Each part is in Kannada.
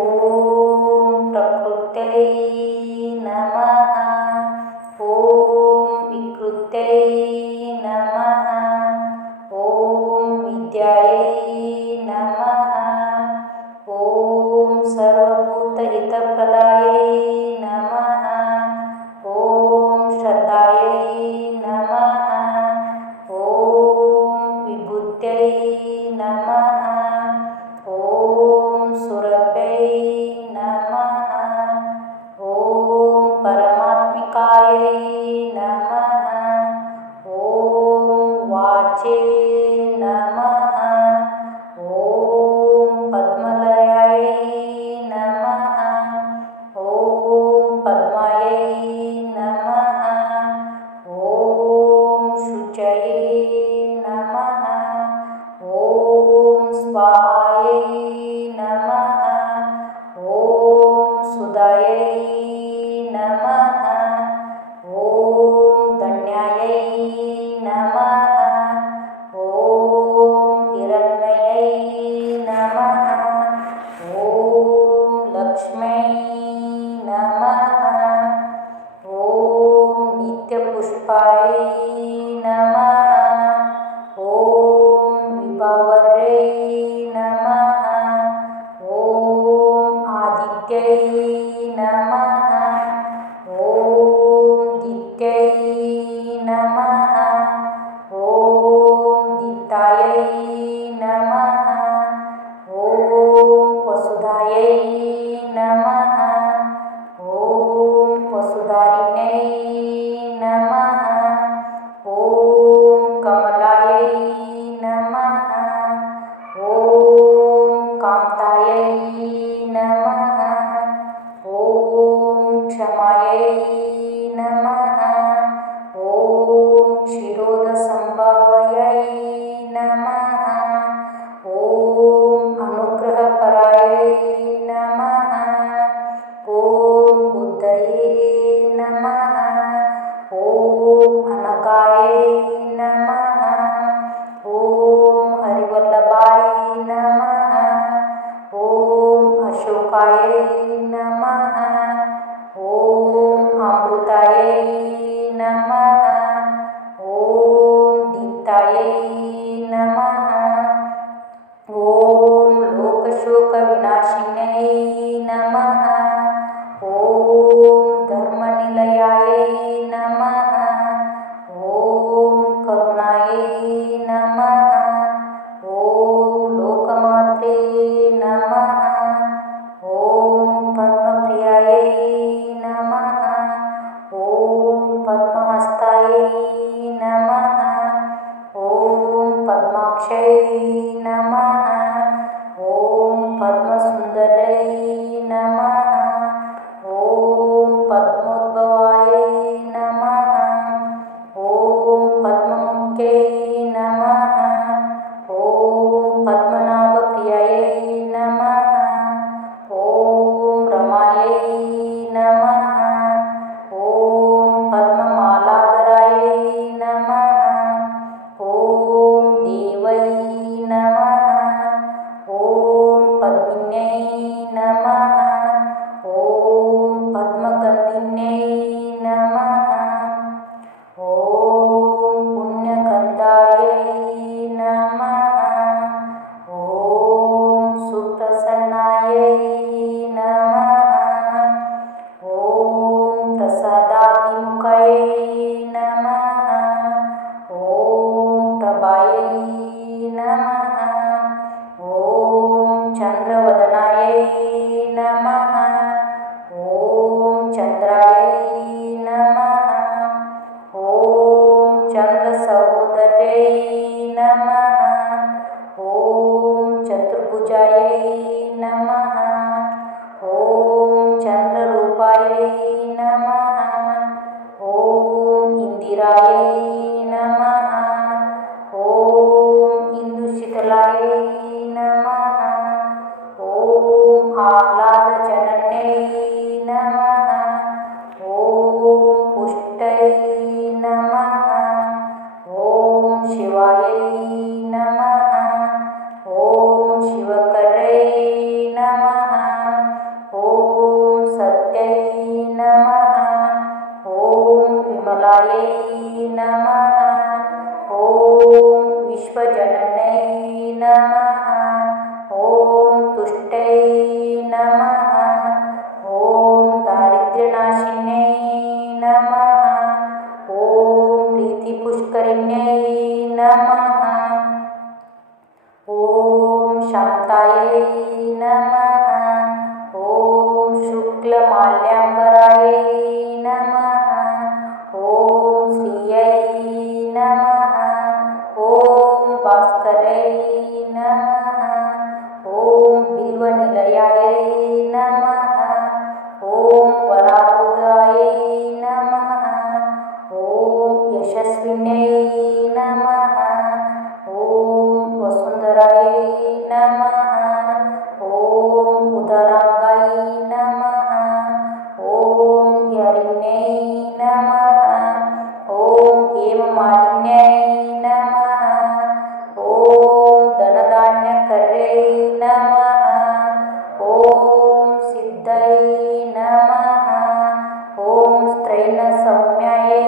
ಓಂ ಪ್ರಕೃತೈ ನಮಃ. ಓಂ ವಿಕೃತೈ ನಮಃ. ಓಂ ವಿದ್ಯಾಯೈ ನಮಃ. ಓಂ ಸರ್ವಭೂತಹಿತಪ್ರದಾಯೈ ನಮಃ. ಓಂ ಶ್ರದ್ಧಾಯೈ ನಮಃ. ಓಂ ವಿಭೂತ್ಯೈ ನಮಃ. ಓಂ ಸುರಭ್ಯೈ ನಮಃ. ಓಂ ಪರಮಾತ್ಮಿಕಾಯೈ ನಮಃ. ಓಂ ವಾಚೇ ನಮಃ. ಓಂ ಪದ್ಮಲಯಾಯೈ ನಮಃ. ಓಂ ಪದ್ಮಾಯೈ ನಮಃ. ಓಂ ಶುಚಯೇ ನಮಃ. ಓಂ ಸ್ವಾಹಾಯೈ ನಮಃ. ಓಂ ಸುಧಾಯೈ ನಮಃ. ಓಂ ಧನ್ಯಾಯೈ ನಮಃ. ಓಂ ಹಿರಣ್ಮಯೈ ನಮಃ. ಓಂ ಲಕ್ಷ್ಮೈ ನಮಃ. ಓಂ ನಿತ್ಯಪುಷ್ಪಾಯ ನಮಃ. ಓಂ ವಿಭಾವರ್ಯೈ ನಮಃ. ಓಂ ಆದಿತ್ಯೈ ನಮಃ. ಓಂ ದಿತ್ಯೈ ನಮಃ. ಓಂ ದಿತ್ತಾಯೈ ನಮಃ. ಓಂ ವಸುಧಾಯೈ ನಮಃ. ಓಂ ವಸುಧಾರಿಣ್ಯೈ ನಮಃ. ಓಂ ಕಮಲಾಯೈ ನಮಃ. ಓಂ ಕಾಂತಾಯೈ ನಮಃ. ಓಂ ಕ್ಷಮಾಯೈ ನಮಃ. ಓಂ ಕ್ಷೀರೋದ ಸಂಭಾವಯೈ ನಮಃ. ಓಂ ಅನುಗ್ರಹಪರಾಯೈ ನಮಃ. ಓಂ ಬುದ್ಧಯೇ ನಮಃ. ಓಂ ಅನಘಾಯೈ ನಮಃ. ಓಂ ಹರಿವಲ್ಲಭಾಯ ನಮಃ. ಓಂ ಅಶೋಕಾಯೈ ನಮಃ. ಓಂ ಅಮೃತಾಯೈ ನಮಃ. ಓಂ ದೀಪ್ತಾಯೈ ನಮಃ. ಓಂ ಲೋಕಶೋಕ ವಿನಾಶಿನ್ಯೈ ನಮಃ. ಓಂ ಧರ್ಮನಿಲಯಾಯೈ ನಮಃ. ಓಂ ಕರುಣಾಯೈ ನಮಃ. ಓಂ ಲೋಕಮಾತ್ರೇ ನಮಃ. ಓಂ ಪದ್ಮಪ್ರಿಯಾಯೈ ನಮಃ. ಓಂ ಪದ್ಮಹಸ್ತಾಯೈ ನಮಃ. ಓಂ ಪದ್ಮಾಕ್ಷೈ ನಮಃ. ಓಂ ಪದ್ಮಸುಂದರೈ ನಮಃ. ಓಂ ಪದ್ಮೋದ್ಭವಾಯೈ ನಮಃ. ಓಂ ಪದ್ಮಮುಖ್ಯೈ ನಮಃ. ಓಂ ಪದ್ಮನಾಭಪ್ರಿಯಾಯೈ ನಮಃ. ಓಂ ರಮಾಯೈ ನಮಃ. ಓಂ ಪದ್ಮಮಾಲಾಧರಾಯೈ ನಮಃ. ಓಂ ದೇವೈ ನಮಃ. ಓಂ ಪದ್ಮಿನ್ಯೈ ನಮಃ. ಓಂ ಪದ್ಮಗಂಧಿನ್ಯೈ ನಮಃ. ಓಂ ಪುಣ್ಯಗಂಧಾಯೈ ನಮಃ. ಓಂ ಸುಪ್ರಸನ್ನಾಯೈ ನಮಃ. ಓಂ ಪ್ರಸಾದಾಭಿಮುಖಯೈ ನಮಃ. ಓಂ ಪ್ರಭಾಯೈ ನಮಃ. ಓಂ ಚಂದ್ರವದನಾಯೈ ನಮಃ. ಓಂ ಚಂದ್ರಾಯೈ ನಮಃ. ಓಂ ಚಂದ್ರ ಸಹೋದರ್ಯೈ ನಮಃ. ಓಂ ಚತುರ್ಭುಜಾಯೈ ನಮಃ. ಓಂ ಚಂದ್ರರೂಪಾಯೈ ನಮಃ. ಓಂ ಇಂದಿರಾಯೈ ನಮಃ. ಓಂ ಇಂದುಶೀತಲಾಯೈ ನಮಃ. ಓಂ ಆಹ್ಲಾದಜನನ್ಯೈ ನಮಃ. ಓಂ ಪುಷ್ಟೈ ನಮಃ. ಓಂ ಶಿವಾಯೈ ನಮಃ. ಓಂ ಶಿವಕರೈ ನಮಃ. विश्वरूपायै नमः। ॐ विश्वजनन्यै नमः। ॐ तुष्टै नमः। ॐ दारिद्र्यनाशिन्यै नमः। ॐ प्रीतिपुष्करिण्यै नमः। ॐ शान्तायै नमः। ॐ शुक्लमाल्याम्बरायै नमः। ॐ श्रियै नमः। ॐ भास्करै नमः। ॐ बिल्वनिलयायै नमः। ॐ वरारोगायै नमः। ॐ यशस्विन्यै नमः। ॐ वसुन्धरायै नमः। ॐ उदराङ्गायै नमः। ॐ हरिण्यै नमः। ॐ हेममालिन्यै नमः। ॐ धनधान्यकर्यै नमः। ॐ सिद्ध्यै नमः। ॐ स्त्रैणसौम्यायै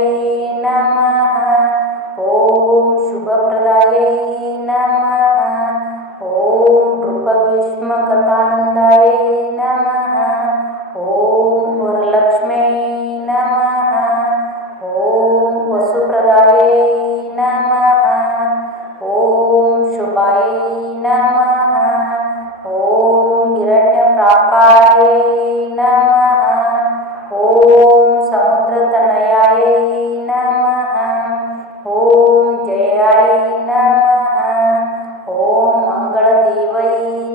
नमः। ॐ शुभप्रदायै नमः। ॐ नृपभीष्मगतानन्दायै नमः। ॐ वरलक्ष्म्यै नमः। ॐ वसुप्रदायै नमः। ॐ शुभायै नमः। ॐ हिरण्यप्राकारायै नमः। ॐ समुद्रतनयायै नमः। ॐ जयायै नमः। ॐ मङ्गलदेवै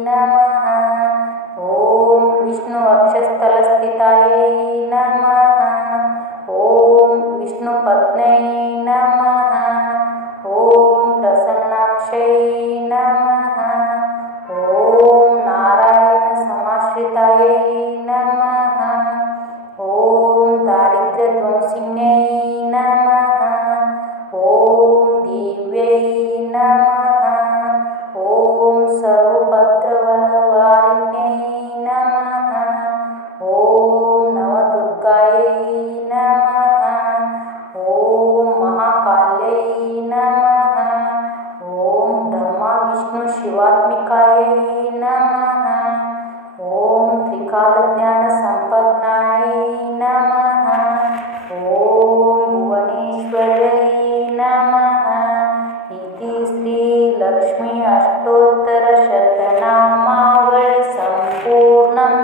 नमः। ॐ विष्णुवक्षस्थलस्थितायै नमः। ॐ विष्णुपत्न्यै नमः। ॐ प्रसन्नाक्षै नमः। ॐ नारायणसमाश्रितायै नमः। ॐ दारिद्र्यध्वंसिन्यै नमः। ॐ देव्यै नमः। ॐ सर्वभद्रवरवारिण्यै नमः। ॐ नवदुर्गायै नमः। ॐ महाकाल्यै नमः। ॐ ब्रह्मविष्णुशिवात्मिकायै नमः। ॐ त्रिकालज्ञानसम्पन्नायै नमः। ॐ भुवनेश्वर्यै नमः। इति श्रीलक्ष्मी अष्टोत्तरशतनामावळि सम्पूर्णम्।